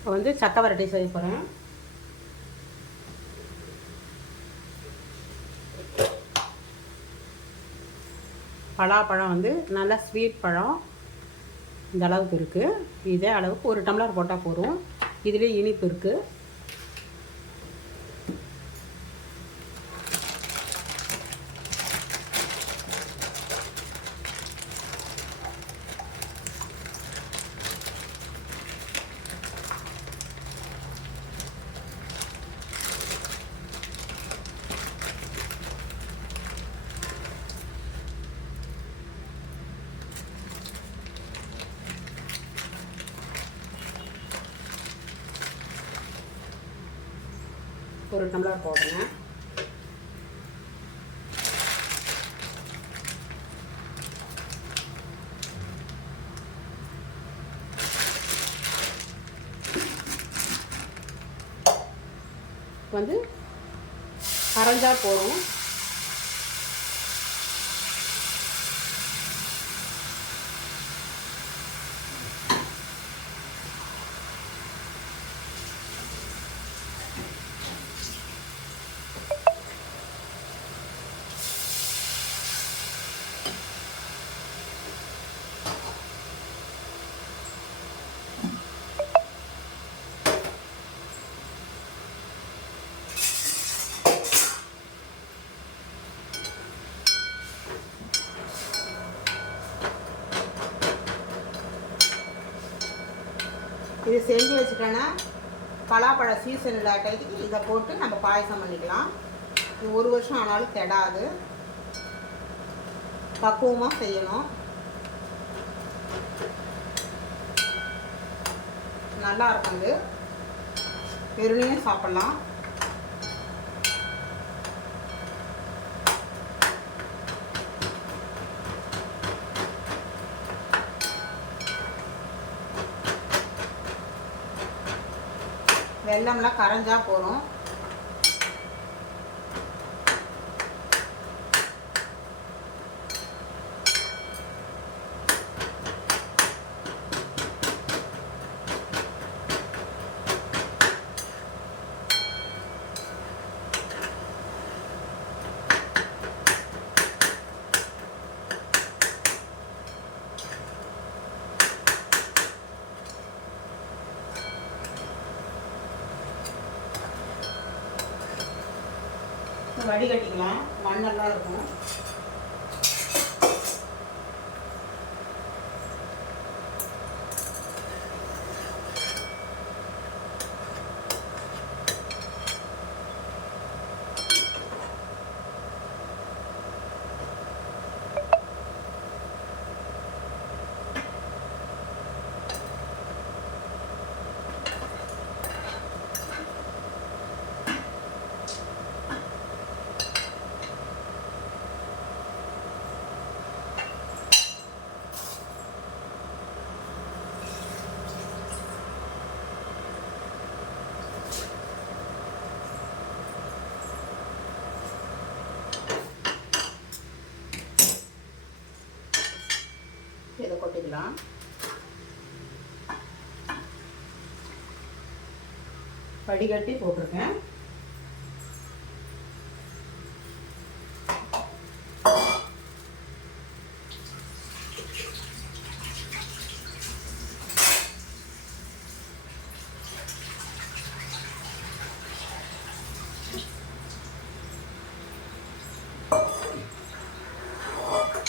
இப்போ வந்து சக்கை வரட்டி செய்ய போகிறேன். பலாப்பழம் வந்து நல்லா ஸ்வீட் பழம் இந்த அளவுக்கு இருக்குது. இதே அளவுக்கு 1 டம்ளர் போட்டால் போதும். இதுலேயே இனிப்பு இருக்குது. ஒரு டம்ளர் போடுங்க. வந்து கரைஞ்சா போதும். இது செஞ்சு வச்சுட்டேன்னா பலாப்பழ சீசன் இல்லாட்டதுக்கு இதை போட்டு நம்ம பாயசம் பண்ணிக்கலாம். இது 1 வருஷம் ஆனாலும் கெடாது. பக்குவமாக செய்யணும். நல்லா இருக்கும். இது வெறுமையும் சாப்பிட்லாம். வெல்லம்லாம் கரைஞ்சா போதும். வடிகட்டிக்கலாம். மண்ணெல்லாம் இருக்கும். இதை கொட்டிக்கலாம். வடிகட்டி போட்டிருக்கேன்.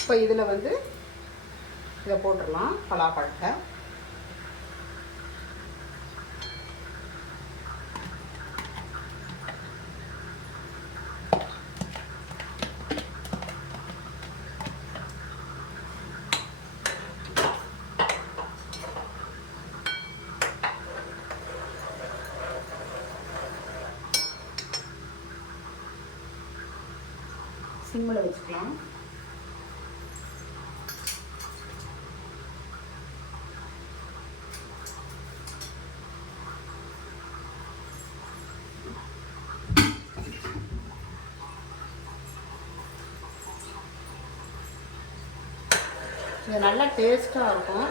இப்போ இதில் வந்து இதை போட்டுடலாம். பலாப்பழத்தை சிம்மில் வச்சுக்கலாம். இது நல்லா டேஸ்ட்டாக இருக்கும்.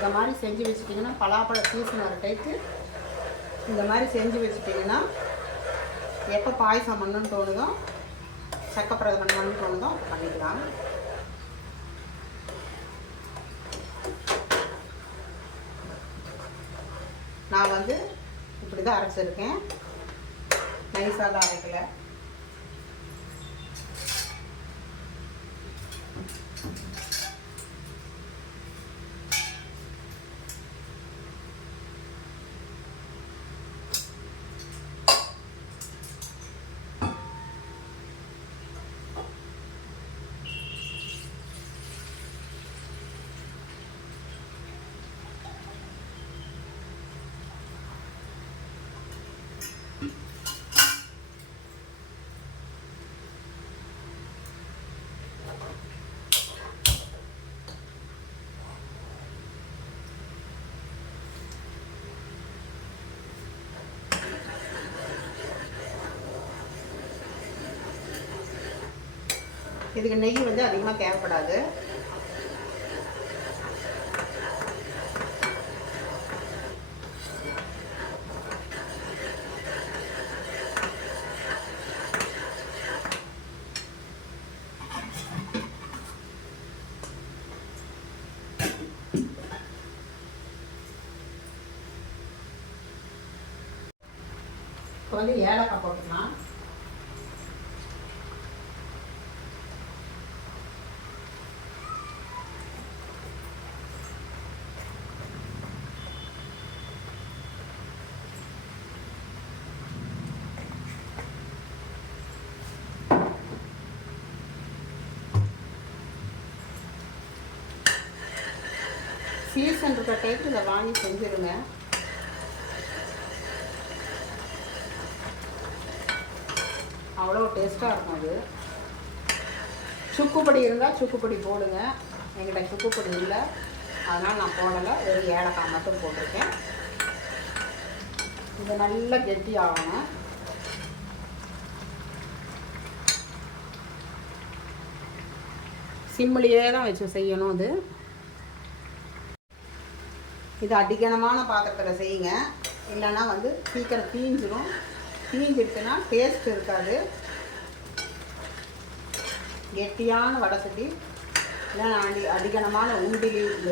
இந்த மாதிரி செஞ்சு வச்சுட்டிங்கன்னா பலாப்பழ சீசன் வர டைத்து இந்த மாதிரி செஞ்சு வச்சுட்டிங்கன்னா எப்போ பாயசம் பண்ணணும்னு தோணுதோ சக்கப்பிரதம் பண்ணணும்னு தோணுதோ அப்போ பண்ணிக்கலாம். நான் வந்து இப்படி தான் அரைச்சிருக்கேன், நைஸாலாம் அரைக்கலை. இதுக்கு நெய் வந்து அதிகமாக தேவைப்படாது. இப்போ வந்து ஏலக்காய் போட்டுக்கலாம். சீசன் இருக்கிற டைப்பு இதை வாங்கி செஞ்சுருங்க. அவ்வளோ டேஸ்ட்டாக இருக்கும். அது சுக்குப்பொடி இருந்தால் சுக்குப்பொடி போடுங்க. என்கிட்ட சுக்குப்பொடி இல்லை, அதனால் நான் போடலை, வெறும் ஏலக்காய் மட்டும் போட்டிருக்கேன். இது நல்லா கெட்டி ஆகணும். சிம்மிலேயே தான் வச்சு செய்யணும். இது அடிக்கணமான பாத்திரத்தில் செய்யுங்க, இல்லைன்னா வந்து சீக்கிரம் தீஞ்சிடும். தீஞ்சிடுச்சுன்னா டேஸ்ட் இருக்காது. கெட்டியான வடை சட்டி இல்லைன்னா அடிக்கணமான உண்டிலி, இந்த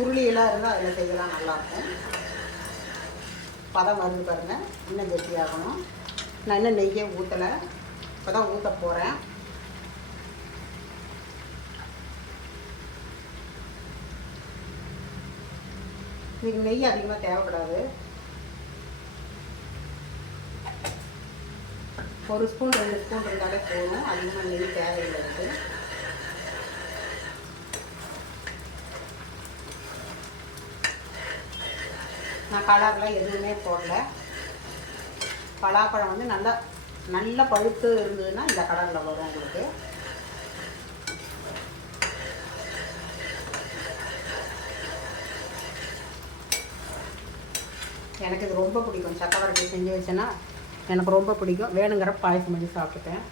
உருளியெல்லாம் இருந்தால் அதில் செய்யலாம், நல்லாயிருக்கும். பதம் வந்து பாருங்கள், இன்னும் கெட்டியாகணும். நான் இன்னும் நெய்யே ஊற்றலை, இப்போ தான் ஊற்ற போகிறேன். இதுக்கு நெய் அதிகமாக தேவைப்படாது. 1 ஸ்பூன் 2 ஸ்பூன் இருந்தாலே போதும், அதிகமாக நெய் தேவையில்லை. இருக்குது நான் கலரில் எதுவுமே போடல. பலாப்பழம் வந்து நல்லா பழுத்து இருந்ததுன்னா இந்த கலரில் வரும் உங்களுக்கு. எனக்கு இது ரொம்ப பிடிக்கும். சக்கரை செஞ்சு வச்சேன்னா எனக்கு ரொம்ப பிடிக்கும். வேணுங்கிற பாயசம் பண்ணி சாப்பிட்டுட்டேன்.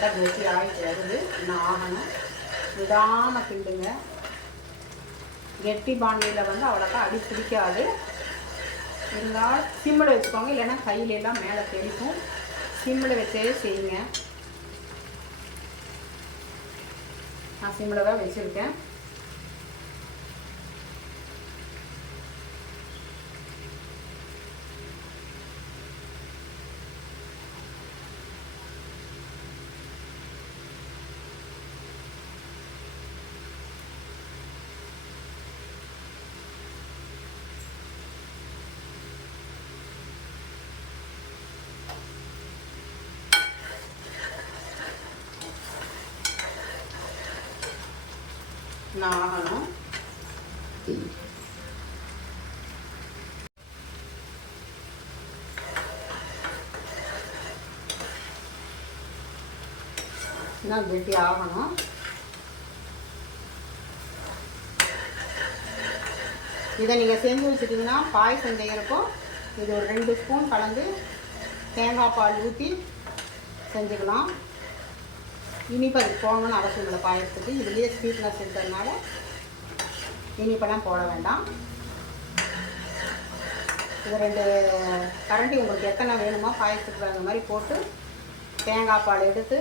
கெட்டி ஆகிட்டு வருது, இன்னும் ஆகணும். விடாமல் கிண்டுங்க. கெட்டி பாண்டியில் வந்து அவ்வளோக்கா அடி பிடிக்காது. இருந்தால் சிம்மில் வச்சுக்கோங்க, இல்லைன்னா கையிலெல்லாம் மேலே தெளிக்கும். சிம்மில் வச்சே செய்யுங்க. நான் சிம்மில் தான் வச்சுருக்கேன். ஆகணும். இன்னும் கெட்டி ஆகணும். இதை நீங்கள் செஞ்சு வச்சுட்டிங்கன்னா பாயசம் செய்கிறப்போ இது ஒரு 2 ஸ்பூன் கலந்து தேங்காய் பால் ஊற்றி செஞ்சுக்கலாம். இனிப்பு அதுக்கு போடணும்னு அவசியம் இல்லை. பாயசத்துக்கு இதுலேயே ஸ்வீட்னஸ் இருக்கிறதுனால இனிப்பெல்லாம் போட வேண்டாம். இது 2 கரண்டி உங்களுக்கு எத்தனை வேணுமோ பாயசத்துக்கு அந்த மாதிரி போட்டு தேங்காய் பால் எடுத்து,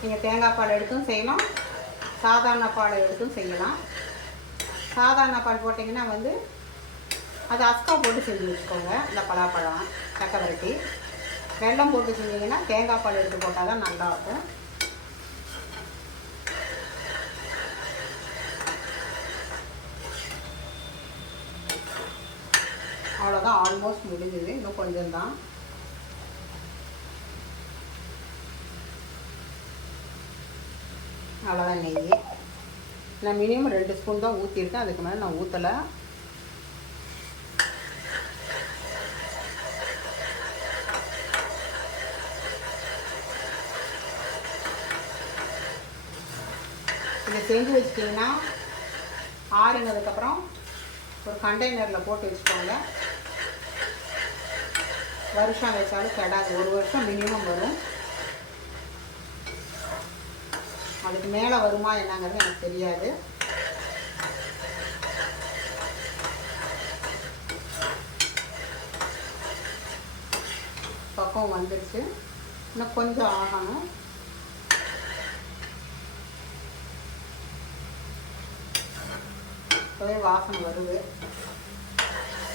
நீங்கள் தேங்காய் பால் எடுத்தும் செய்யலாம், சாதாரண பால் எடுத்தும் செய்யலாம். சாதாரண பால் போட்டிங்கன்னா வந்து அது அஸ்கா போட்டு செஞ்சு வச்சுக்கோங்க. இந்த பலாப்பழம் சக்கை வரட்டி வெல்லம் போட்டு செஞ்சிங்கன்னா தேங்காய் பால் எடுத்து போட்டால் தான் நல்லாயிருக்கும். அவ்வளோதான், ஆல்மோஸ்ட் முடிஞ்சுது. இன்னும் கொஞ்சம் தான். அவ்வளோதான் நெய். நான் மினிமம் 2 ஸ்பூன் தான் ஊற்றிருக்கேன், அதுக்கு மேலே நான் ஊற்றலை. இதை செஞ்சு வச்சிட்டிங்கன்னா ஆறுனதுக்கப்புறம் ஒரு கண்டெய்னரில் போட்டு வச்சுக்கோங்க. வருஷம் வச்சாலும் கெடாது. 1 வருஷம் மினிமம் வரும். அதுக்கு மேலே வருமா என்னங்கிறது எனக்கு தெரியாது. பக்கம் வந்துருச்சு, இன்னும் கொஞ்சம் ஆகணும். இப்போவே வாசனை வருது.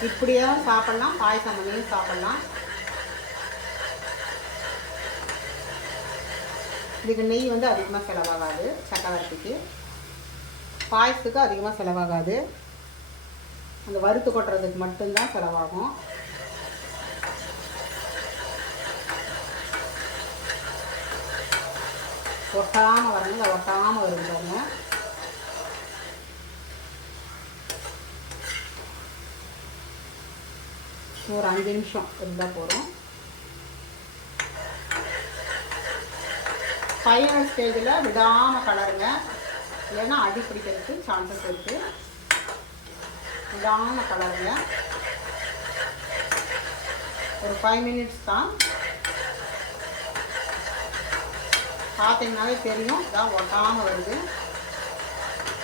இப்படியே சாப்பிட்லாம், பாயசம் பண்ணியும் சாப்பிட்லாம். இதுக்கு நெய் வந்து அதிகமாக செலவாகாது. சக்கை வரட்டிக்கு பாயசத்துக்கு அதிகமாக செலவாகாது. அந்த வறுத்து கொட்டுறதுக்கு மட்டும்தான் செலவாகும். ஒட்டாமல் வரணுங்க, ஒட்டாமல் வருங்க. ஒரு 5 நிமிஷம் இருந்தால் போகிறோம். ஃபைனல் ஸ்டேஜில் விடாமல் கலருங்க, இல்லைன்னா அடி பிடிக்கிறதுக்கு சான்சஸ் இருக்குது. விடாமல் கலருங்க. ஒரு 5 மினிட்ஸ் தான். பார்த்தீங்கன்னாவே தெரியும், இதான் ஒட்டாமல் வருது.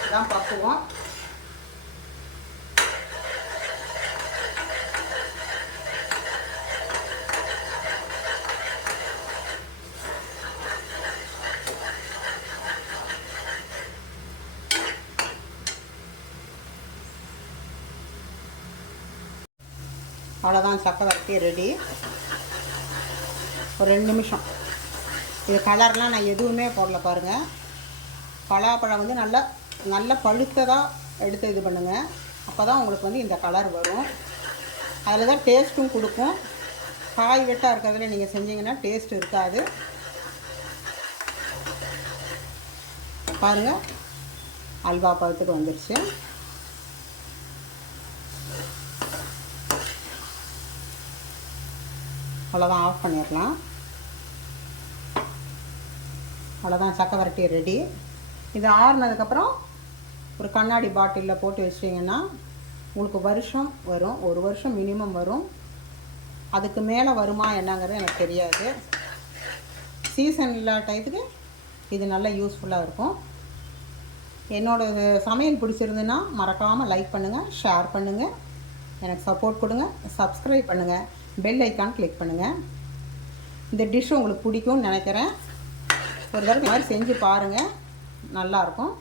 இதான் பக்குவம். அவ்வளோதான், சக்கை வரட்டி ரெடி. ஒரு 2 நிமிஷம். இது கலர்லாம் நான் எதுவுமே போடல பாருங்கள். பலாப்பழம் வந்து நல்லா பழுத்ததாக எடுத்து இது பண்ணுங்கள். அப்போ தான் உங்களுக்கு வந்து இந்த கலர் வரும். அதில் தான் டேஸ்ட்டும் கொடுக்கும். காய் வெட்டாக இருக்கிறதுல நீங்கள் செஞ்சீங்கன்னா டேஸ்ட் இருக்காது. பாருங்கள், அல்வா பழத்துக்கு வந்துருச்சு. அவ்வளோதான், ஆஃப் பண்ணிடலாம். அவ்வளோதான், சக்கை வரட்டி ரெடி. இது ஆறுனதுக்கப்புறம் ஒரு கண்ணாடி பாட்டிலில் போட்டு வச்சிட்டிங்கன்னா உங்களுக்கு வருஷம் வரும். 1 வருஷம் மினிமம் வரும். அதுக்கு மேலே வருமா என்னங்கிறது எனக்கு தெரியாது. சீசன் இல்லாத டயத்துக்கு இது நல்லா யூஸ்ஃபுல்லாக இருக்கும். என்னோடய சமையல் பிடிச்சிருந்துன்னா மறக்காமல் லைக் பண்ணுங்கள், ஷேர் பண்ணுங்கள், எனக்கு சப்போர்ட் கொடுங்க, சப்ஸ்கிரைப் பண்ணுங்கள், பெல் ஐக்கான் கிளிக் பண்ணுங்கள். இந்த டிஷ் உங்களுக்கு பிடிக்கும்னு நினைக்கிறேன். ஒரு தடவை இந்த மாதிரி செஞ்சு பாருங்கள், நல்லாயிருக்கும்.